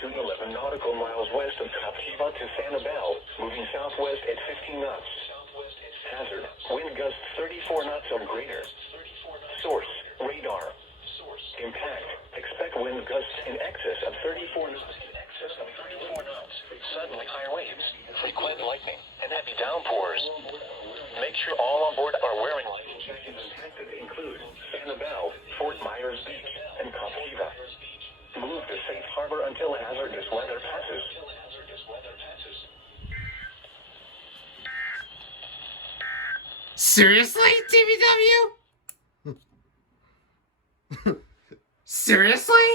to 11 nautical miles west of Captiva to Sanibel, moving southwest at 15 knots. Hazard, wind gusts 34 knots or greater. Source, radar. Impact, expect wind gusts in excess of 34 knots. Suddenly higher waves, frequent lightning, and heavy downpours. Make sure all on board are wearing life jackets. Include Sanibel, Fort Myers Beach, and Captiva. Move to safe harbor until hazardous weather passes. Seriously, TBW? Seriously?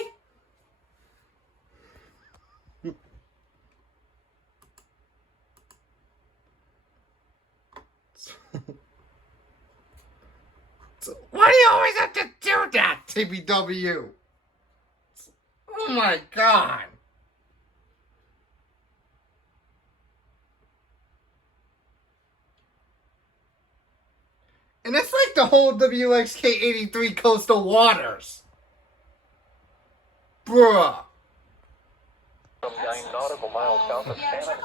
Why do you always have to do that, TBW? Oh my god. And it's like the whole WXK-83 coastal waters. Bruh. From 9 nautical miles south of Santa.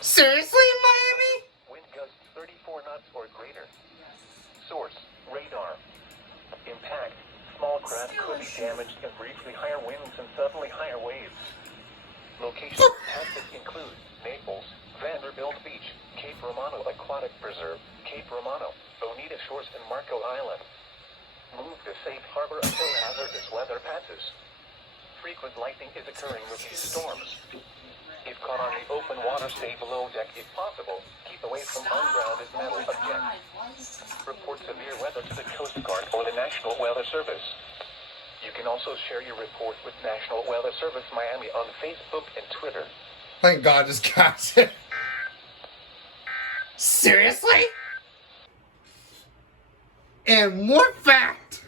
Seriously, Miami? Wind gusts 34 knots or greater. Source, radar. Impact, small craft could be damaged and briefly higher winds and suddenly higher waves. Locations impacted include Naples, Vanderbilt Beach, Cape Romano Aquatic Preserve, Cape Romano, Bonita Shores, and Marco Island. Move to safe harbor until hazardous weather passes. Frequent lightning is occurring with these storms. If caught on the open water, stay below deck if possible. Keep away from ungrounded metal objects. Report severe weather to the Coast Guard or the National Weather Service. You can also share your report with National Weather Service Miami on Facebook and Twitter. Thank God this got it. Seriously? And more fact.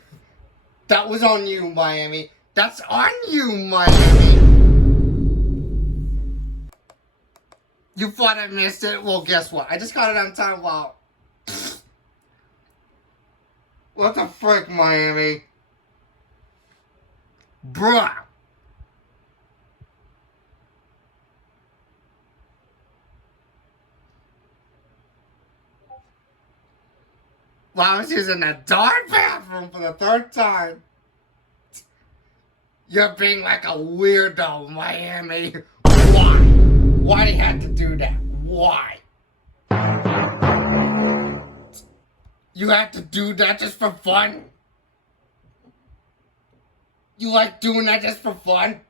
That was on you, Miami. That's on you, Miami. You thought I missed it? Well, guess what? I just got it on time. Wow. What the frick, Miami? Bruh. While I was using the darn bathroom for the third time. You're being like a weirdo, Miami. Why? Why do you have to do that? Why? You have to do that just for fun? You like doing that just for fun?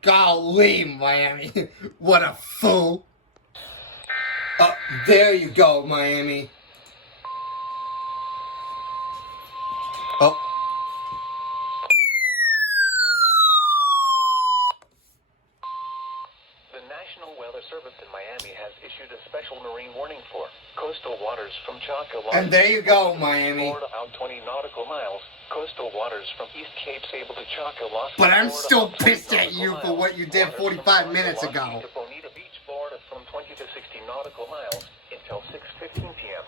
Golly, Miami. What a fool. Oh, there you go, Miami. Oh. The National Weather Service in Miami has issued a special marine warning for coastal waters from Chaco. And there you go, Miami. Florida out 20 nautical miles. Coastal waters from East Cape Sable to Chaco, Los But I'm Florida, still out 20 pissed at you nautical for miles. what you did Waters 45 from minutes Los ago. to Bonita Beach, Florida from 20 to 60 nautical miles until 6:15 p.m.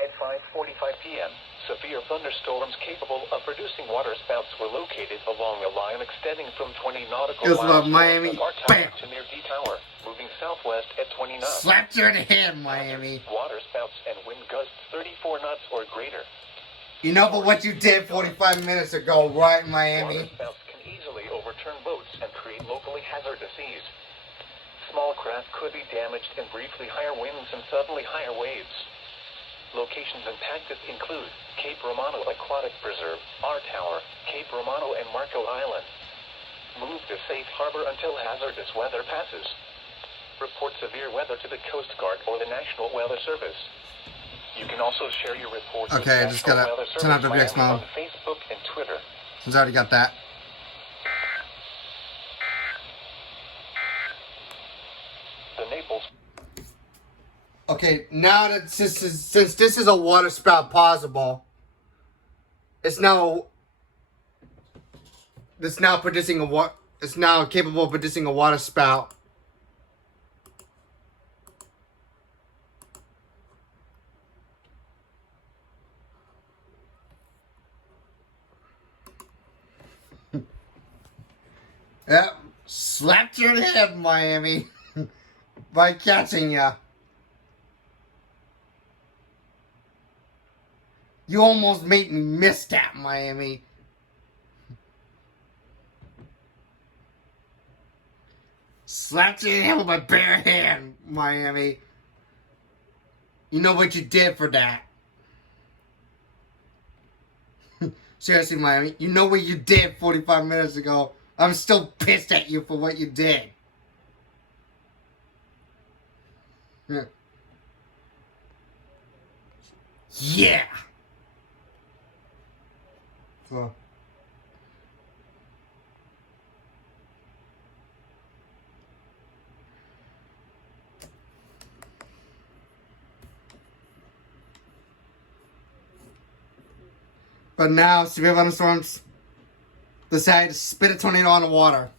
At 5:45 p.m., severe thunderstorms capable of producing waterspouts were located along a line extending from 20 nautical Guess miles what, Miami? north of our tower Bam! to near D Tower, moving southwest at 20 knots. Slapped you in the head, Miami. Waterspouts and wind gusts 34 knots or greater. You know, but what you did 45 minutes ago, right, Miami? Waterspouts can easily overturn boats and create locally hazardous seas. Small craft could be damaged in briefly higher winds and suddenly higher waves. Locations impacted include Cape Romano Aquatic Preserve, our tower, Cape Romano, and Marco Island. Move to safe harbor until hazardous weather passes. Report severe weather to the Coast Guard or the National Weather Service. You can also share your report with Okay, I just National gotta Weather turn off Service WX Miami mode. on Facebook and Twitter. Since I already got that. The Naples. Okay, now that since this is a water spout possible, it's now producing it's now capable of producing a water spout. Yep. Slapped your head, Miami. By catching ya. You almost made me miss that, Miami. Slapped your head with my bare hand, Miami. You know what you did for that. Seriously, Miami, you know what you did 45 minutes ago. I'm still pissed at you for what you did. Yeah. So. But now, severe thunderstorms decide to spit a tornado on the water.